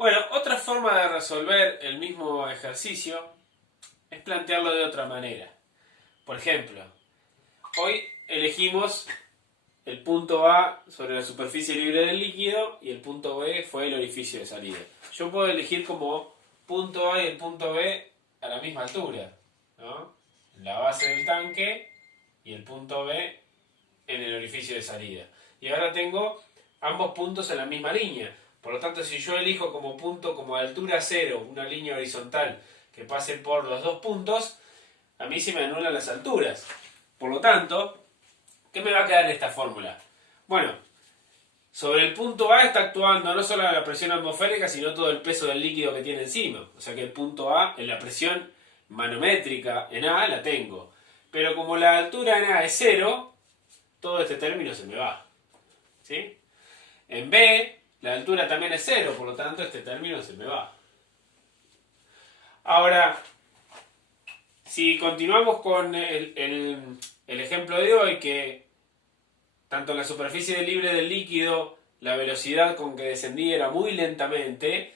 Bueno, otra forma de resolver el mismo ejercicio es plantearlo de otra manera. Por ejemplo, hoy elegimos el punto A sobre la superficie libre del líquido y el punto B fue el orificio de salida. Yo puedo elegir como punto A y el punto B a la misma altura, ¿no? La base del tanque y el punto B en el orificio de salida. Y ahora tengo ambos puntos en la misma línea. Por lo tanto, si yo elijo como punto, como altura cero, una línea horizontal que pase por los dos puntos, a mí se me anulan las alturas. Por lo tanto, ¿qué me va a quedar en esta fórmula? Bueno, sobre el punto A está actuando no solo la presión atmosférica, sino todo el peso del líquido que tiene encima. O sea que el punto A, en la presión manométrica en A, la tengo. Pero como la altura en A es cero, todo este término se me va. ¿Sí? En B, la altura también es cero, por lo tanto este término se me va. Ahora, si continuamos con el ejemplo de hoy, que tanto en la superficie libre del líquido la velocidad con que descendía era muy lentamente,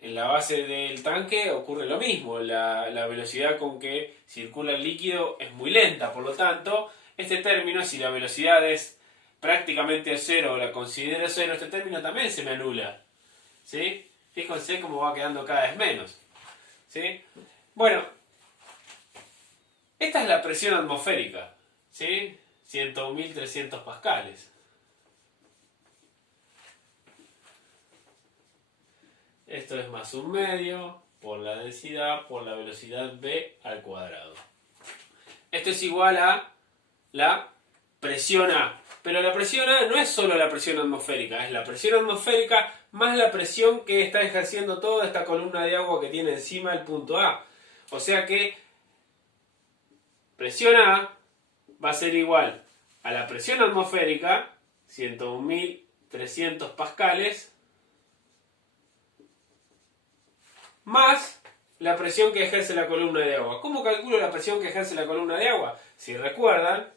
en la base del tanque ocurre lo mismo, la velocidad con que circula el líquido es muy lenta, por lo tanto, este término, si la velocidad es prácticamente cero o la considero cero, este término también se me anula. ¿Sí? Fíjense cómo va quedando cada vez menos. ¿Sí? Bueno, esta es la presión atmosférica. ¿Sí? 101.300 pascales. Esto es más un medio por la densidad por la velocidad v al cuadrado. Esto es igual a la presión A. Pero la presión A no es solo la presión atmosférica, es la presión atmosférica más la presión que está ejerciendo toda esta columna de agua que tiene encima el punto A. O sea que presión A va a ser igual a la presión atmosférica, 101.300 pascales, más la presión que ejerce la columna de agua. ¿Cómo calculo la presión que ejerce la columna de agua? Si recuerdan,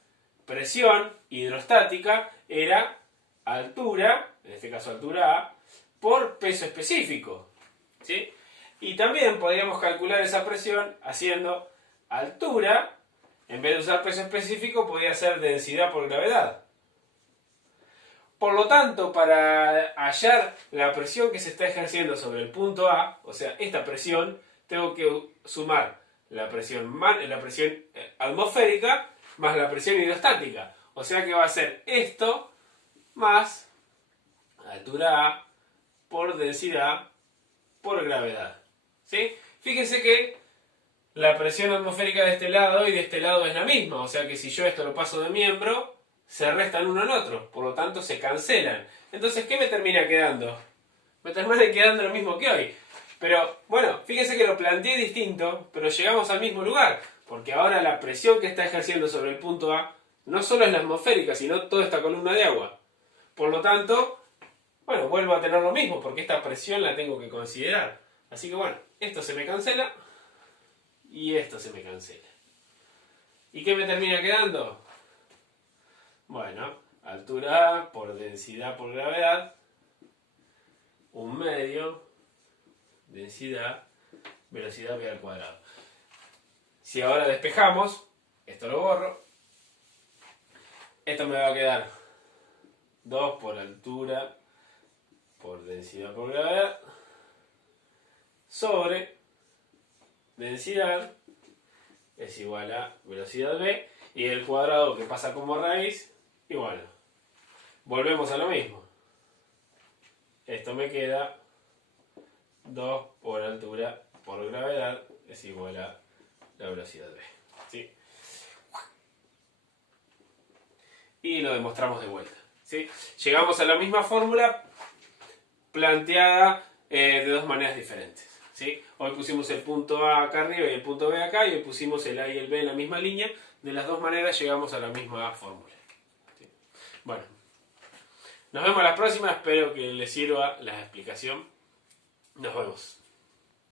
presión hidrostática era altura, en este caso altura A, por peso específico. ¿Sí? Y también podríamos calcular esa presión haciendo altura, en vez de usar peso específico, podría ser densidad por gravedad. Por lo tanto, para hallar la presión que se está ejerciendo sobre el punto A, o sea, esta presión, tengo que sumar la presión atmosférica más la presión hidrostática. O sea que va a ser esto más altura A por densidad por gravedad. ¿Sí? Fíjense que la presión atmosférica de este lado y de este lado es la misma. O sea que si yo esto lo paso de miembro, se restan uno al otro, por lo tanto se cancelan. Entonces, ¿qué me termina quedando? Me termina quedando lo mismo que hoy. Pero, bueno, fíjense que lo planteé distinto, pero llegamos al mismo lugar, porque ahora la presión que está ejerciendo sobre el punto A no solo es la atmosférica, sino toda esta columna de agua. Por lo tanto, bueno, vuelvo a tener lo mismo, porque esta presión la tengo que considerar. Así que, bueno, esto se me cancela y esto se me cancela. ¿Y qué me termina quedando? Bueno, altura A por densidad por gravedad, un medio, densidad, velocidad v al cuadrado. Si ahora despejamos, esto lo borro, esto me va a quedar 2 por altura por densidad por gravedad sobre densidad es igual a velocidad v y el cuadrado que pasa como raíz igual. Volvemos a lo mismo. Esto me queda 2 por altura por gravedad es igual a la velocidad v. ¿Sí? Y lo demostramos de vuelta. ¿Sí? Llegamos a la misma fórmula planteada de dos maneras diferentes. ¿Sí? Hoy pusimos el punto A acá arriba y el punto B acá, y hoy pusimos el A y el B en la misma línea. De las dos maneras llegamos a la misma fórmula. ¿Sí? Bueno, nos vemos la próxima. Espero que les sirva la explicación. Nos vemos.